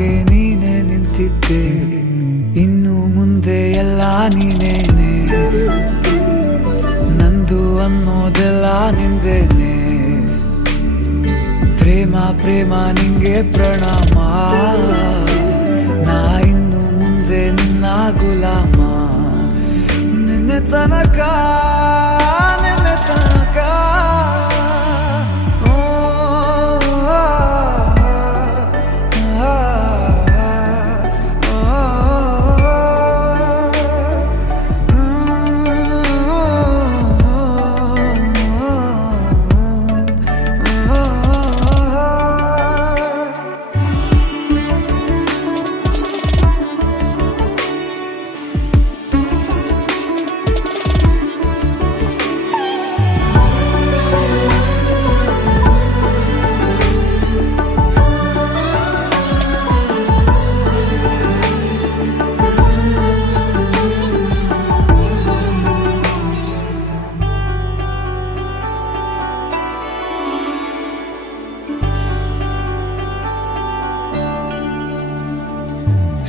ಹಾಗೆ ನೀನೆ ನಿಂತಿದ್ದೆ, ಇನ್ನು ಮುಂದೆ ಎಲ್ಲ ನೀನೇನೆ, ನಂದು ಅನ್ನೋದೆಲ್ಲ ನಿಂದೇನೆ. ಪ್ರೇಮ ಪ್ರೇಮ ನಿಂಗೆ ಪ್ರಣಾಮ, ನಾ ಇನ್ನು ಮುಂದೆ ನಿನ್ನ ಗುಲಾಮ. ನಿನ್ನೆ ತನಕ ನಿನ್ನೆ ತನಕ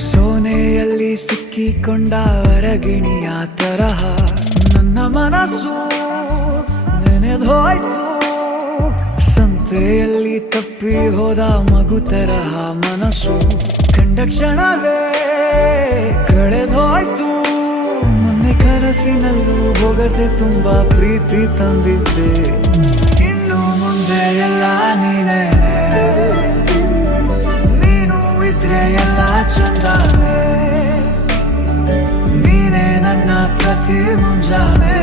ಸೋನೆಯಲ್ಲಿ ಸಿಕ್ಕಿಕೊಂಡ ಅರಗಿಣಿಯ ತರಹ ನನ್ನ ಮನಸ್ಸು ನೆನೆದೋಯ್ತು. ಸಂತೆಯಲ್ಲಿ ತಪ್ಪಿ ಹೋದ ಮಗು ತರಹ ಮನಸ್ಸು ಕಂಡ ಕ್ಷಣವೇ ಕಳೆದೋಯ್ತು. ಮೊನ್ನೆ ಕನಸಿನಲ್ಲೂ ಬೊಗಸೆ ತುಂಬಾ ಪ್ರೀತಿ ತಂದಿದ್ದೆ, ಇನ್ನು ಮುಂದೆ ಎಲ್ಲ ನೀನೇ, ನೀನು ಇದ್ರೆ ಎಲ್ಲ ಚಂದವೇ, ನೀನೇ ನನ್ನ ಪ್ರತಿ ಮುಂಜಾನೆ.